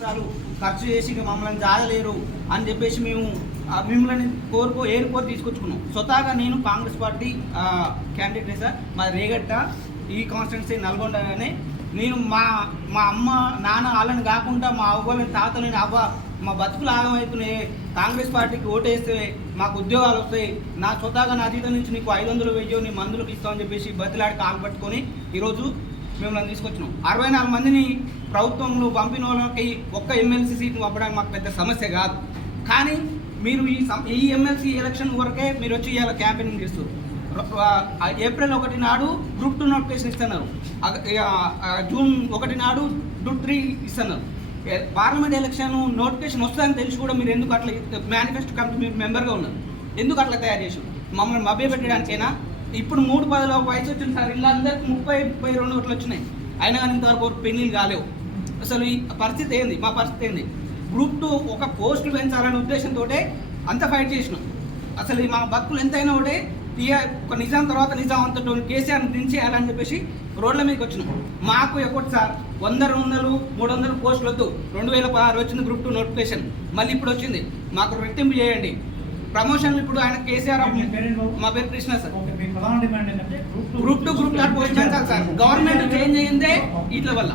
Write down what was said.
సంవత్సరాలు ఖర్చు చేసి ఇక మమ్మల్ని జాగలేరు అని చెప్పేసి మేము మిమ్మల్ని ఏరుకోరు తీసుకొచ్చుకున్నాం. స్వతహాగా నేను కాంగ్రెస్ పార్టీ క్యాండిడేట్ సార్, మా రేగట్ట ఈ కాన్స్టిట్యున్సీ నల్గొండగానే నేను మా అమ్మ నాన్న వాళ్ళని కాకుండా మా అవ్వని తాతలని మా బతుకులు ఆగమవుతున్నాయి, కాంగ్రెస్ పార్టీకి ఓటేస్తే మాకు ఉద్యోగాలు వస్తాయి, నా స్వతహాగా నా జీతం నుంచి నీకు 500 1000 నీ మందులకు ఇస్తామని చెప్పేసి బతిలాడి కాలు పట్టుకొని ఈరోజు మిమ్మల్ని తీసుకొచ్చినాం. 64 మందిని ప్రభుత్వంలో పంపిన వాళ్ళకి ఒక్క ఎమ్మెల్సీ సీట్ను పంపడానికి మాకు పెద్ద సమస్య కాదు. కానీ మీరు ఈ ఎమ్మెల్సీ ఎలక్షన్ వరకే మీరు వచ్చి ఇవాళ క్యాంపెయినింగ్ చేస్తారు. ఏప్రిల్ 1 నాడు గ్రూప్ 2 నోటిఫికేషన్ ఇస్తున్నారు, జూన్ 1 నాడు గ్రూప్ 3 ఇస్తున్నారు. పార్లమెంట్ ఎలక్షన్ నోటిఫికేషన్ వస్తుందని తెలిసి కూడా మీరు ఎందుకు అట్లా మేనిఫెస్టో కమిటీ మీరు మెంబర్గా ఉన్నారు, ఎందుకు అట్లా తయారు చేసి మమ్మల్ని మభ్యపెట్టడానికైనా? ఇప్పుడు 3 పదల వయసు వచ్చిన సార్ వీళ్ళందరికీ 30-32 ఓట్లు వచ్చినాయి, అయినా కానీ ఇంతవరకు పెళ్లిలు కాలేవు. అసలు ఈ పరిస్థితి ఏంది? మా పరిస్థితి ఏంది? గ్రూప్ 2 ఒక పోస్టులు పెంచాలనే ఉద్దేశంతో అంత ఫైట్ చేసినాం. అసలు మా బతుకులు ఎంతైనా ఒకటే ఒక నిజాం తర్వాత నిజాం అంతటో కేసీఆర్ని దించేయాలని చెప్పేసి రోడ్ల మీదకి వచ్చినాం. మాకు ఎక్కటి సార్ 100-300 పోస్టులు వద్దు. 2016 వచ్చింది గ్రూప్ 2 నోటిఫికేషన్, మళ్ళీ ఇప్పుడు వచ్చింది. మాకు రెట్టింపు చేయండి. ప్రమోషన్ ఇప్పుడు ఆయన కేసీఆర్, మా పేరు Krishna sir. Group 2 group 3 post పెంచాలి సార్. గవర్నమెంట్ చేంజ్ అయ్యిందే వీటి వల్ల.